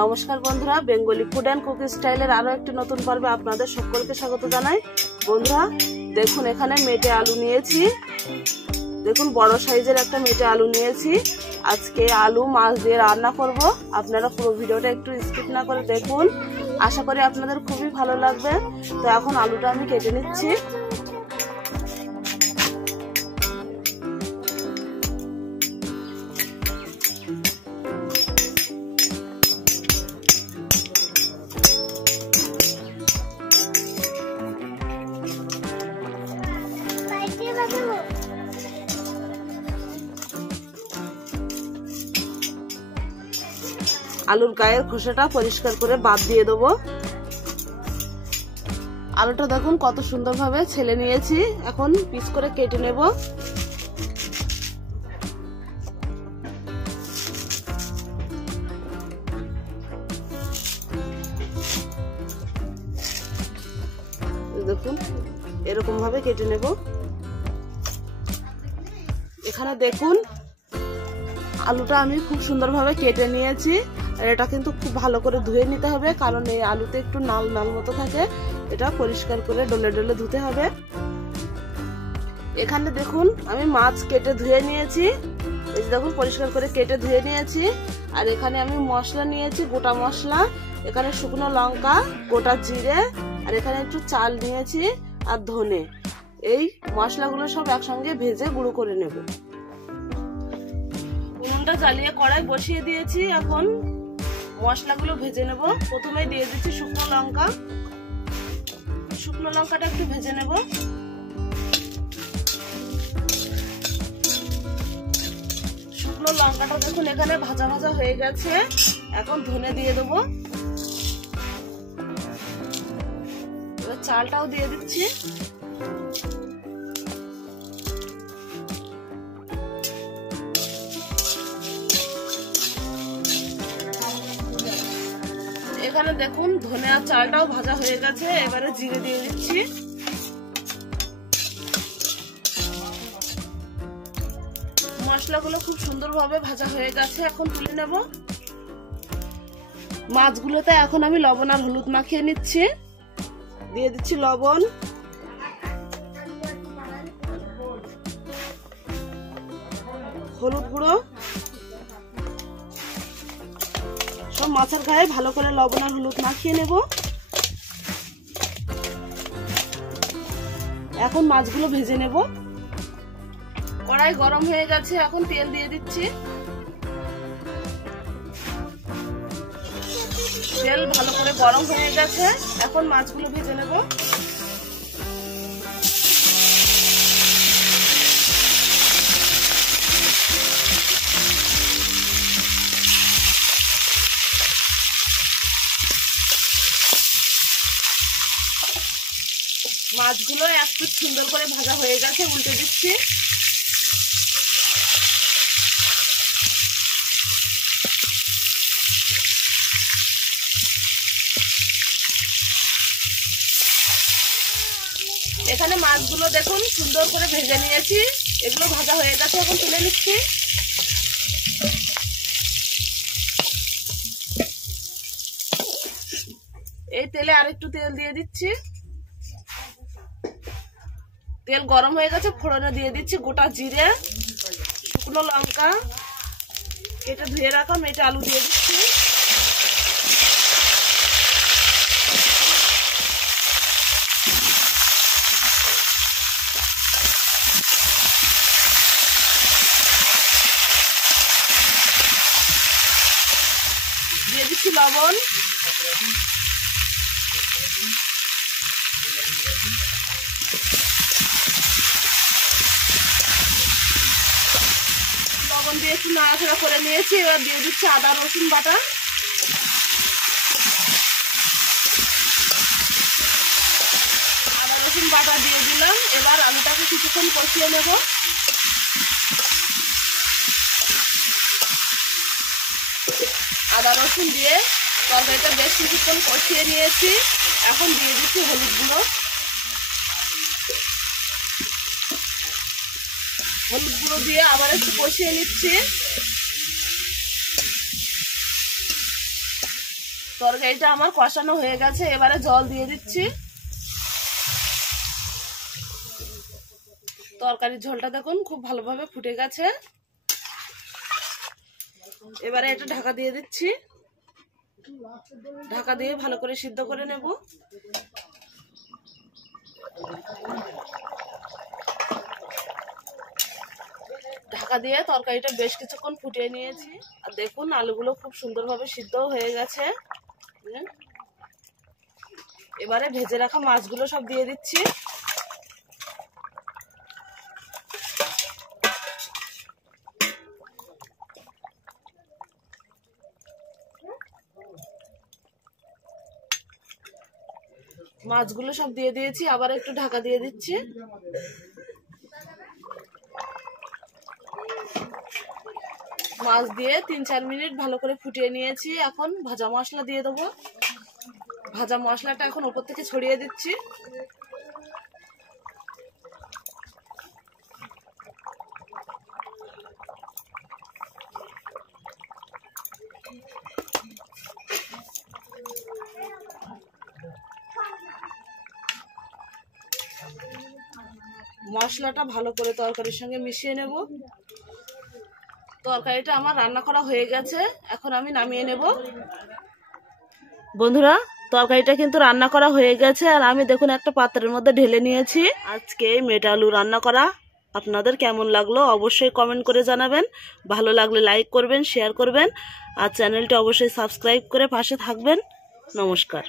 নমস্কার বন্ধুরা, Bengali food and cooking স্টাইলের আরো একটি নতুন পর্বে আপনাদের সকলকে স্বাগত জানাই। বন্ধুরা দেখুন, এখানে মেটে আলু নিয়েছি। দেখুন, বড় সাইজের একটা মেটে আলু নিয়েছি। আজকে আলু মাছ দিয়ে রান্না করব। আপনারা পুরো ভিডিওটা একটু স্কিপ না করে দেখুন, আশা করি আপনাদের খুবই ভালো লাগবে। তো এখন আলুটা আমি কেটে নিচ্ছি। আলুর গায়ের খোসাটা পরিষ্কার করে বাদ দিয়ে দেবো। আলুটা দেখুন কত সুন্দরভাবে ছেলে নিয়েছি। এখন পিস করে কেটে নেব। দেখুন এরকম ভাবে কেটে নেব। এখানে দেখুন আলুটা আমি খুব সুন্দরভাবে কেটে নিয়েছি। আর এটা কিন্তু খুব ভালো করে ধুয়ে নিতে হবে, কারণ এই আলুতে একটু নাল নাল মতো থাকে। এটা পরিষ্কার করে ডলে ডলে ধুতে হবে। এখানে দেখুন আমি মাছ কেটে ধুয়ে নিয়েছি। এই যে দেখুন পরিষ্কার করে কেটে ধুয়ে নিয়েছি। আর এখানে আমি মশলা নিয়েছি, গোটা মশলা। এখানে শুকনো লঙ্কা, গোটা জিরে, আর এখানে একটু চাল নিয়েছি আর ধনে। এই মশলাগুলো সব একসঙ্গে ভেজে গুঁড়ো করে নেব। উনুনটা জ্বালিয়ে কড়াই বসিয়ে দিয়েছি। এখন মশলাগুলো ভেজে নেব। প্রথমে দিয়ে দিচ্ছি শুকনো লঙ্কা। শুকনো লঙ্কাটা একটু ভেজে নেব। শুকনো লঙ্কাটা দেখুন এখানে ভাজা ভাজা হয়ে গেছে। এখন ধনে দিয়ে দেবো। এবার চালটাও দিয়ে দিচ্ছি। এখানে দেখুন ধনে আর চালটাও ভাজা হয়ে গেছে। এবারে জিরে দিয়ে দিচ্ছি। মশলাগুলো খুব সুন্দরভাবে ভাজা হয়ে গেছে। এখন তুলে নেব। মাছগুলোতে এখন আমি লবণ আর হলুদ মাখিয়ে নিচ্ছি। দিয়ে দিচ্ছি লবণ, হলুদ গুঁড়ো। সব মাছের গায়ে ভালো করে লবণ আর হলুদ মাখিয়ে নেব। এখন মাছগুলো ভেজে নেব। কড়াই গরম হয়ে গেছে। এখন তেল দিয়ে দিচ্ছি। তেল ভালো করে গরম হয়ে গেছে। এখন মাছগুলো ভেজে নেব। মাছগুলো একটু সুন্দর করে ভাজা হয়ে গেছে। উল্টে দিচ্ছি। এখানে মাছগুলো দেখুন সুন্দর করে ভেজে নিয়েছি। এগুলো ভাজা হয়ে গেছে। এখন তুলে নিচ্ছি। এই তেলে আরেকটু তেল দিয়ে দিচ্ছি। তেল গরম হয়ে গেছে। ফোড়নে দিয়ে দিচ্ছি গোটা জিরে, শুকনো লঙ্কা, কেটে ধুয়ে রাখা মেটে আলু দিয়ে দিচ্ছি। দিয়ে দিচ্ছি লবণ, লবণ দিয়ে একটু নাড়াচাড়া করে নিয়েছি। এবার দিয়ে দিচ্ছি আদা রসুন বাটা। আদা রসুন বাটা দিয়ে দিলাম। এবার আলুটাকে কিছুক্ষণ কষিয়ে নেব। আদা রসুন দিয়ে তরকারিটা বেশ কিছুক্ষণ কষিয়ে নিয়েছি। এখন দিয়ে দিচ্ছি হলুদ গুঁড়ো। হলুদ গুঁড়ো দিয়ে আবার একটু কষিয়ে নিচ্ছি। তরকারিটা আমার কষানো হয়ে গেছে, এবারে জল দিয়ে দিচ্ছি। তরকারির ঝোলটা দেখুন খুব ভালোভাবে ফুটে গেছে। এবারে এটা ঢাকা দিয়ে দিচ্ছি। ঢাকা দিয়ে ভালো করে সিদ্ধ করে নেব। ঢাকা দিয়ে তরকারিটা বেশ কিছুক্ষণ ফুটিয়ে নিয়েছি। আর দেখুন আলুগুলো খুব সুন্দরভাবে সিদ্ধ হয়ে গেছে। এবারে ভেজে রাখা মাছগুলো সব দিয়ে দিচ্ছি। মাছগুলো সব দিয়ে দিয়েছি, আবার একটু ঢাকা দিয়ে দিচ্ছি। মাছ দিয়ে 3-4 মিনিট ভালো করে ফুটিয়ে নিয়েছি। এখন ভাজা মশলা দিয়ে দেবো। ভাজা মশলাটা এখন উপর থেকে ছড়িয়ে দিচ্ছি। মশলাটা ভালো করে তরকারির সঙ্গে মিশিয়ে নেব। তরকারিটা আমার রান্না করা হয়ে গেছে, এখন আমি নামিয়ে নেব। বন্ধুরা, তরকারিটা কিন্তু রান্না করা হয়ে গেছে, আর আমি দেখুন একটা পাত্রের মধ্যে ঢেলে নিয়েছি। আজকে মেটে আলু রান্না করা আপনাদের কেমন লাগলো অবশ্যই কমেন্ট করে জানাবেন। ভালো লাগলে লাইক করবেন, শেয়ার করবেন, আর চ্যানেলটি অবশ্যই সাবস্ক্রাইব করে পাশে থাকবেন। নমস্কার।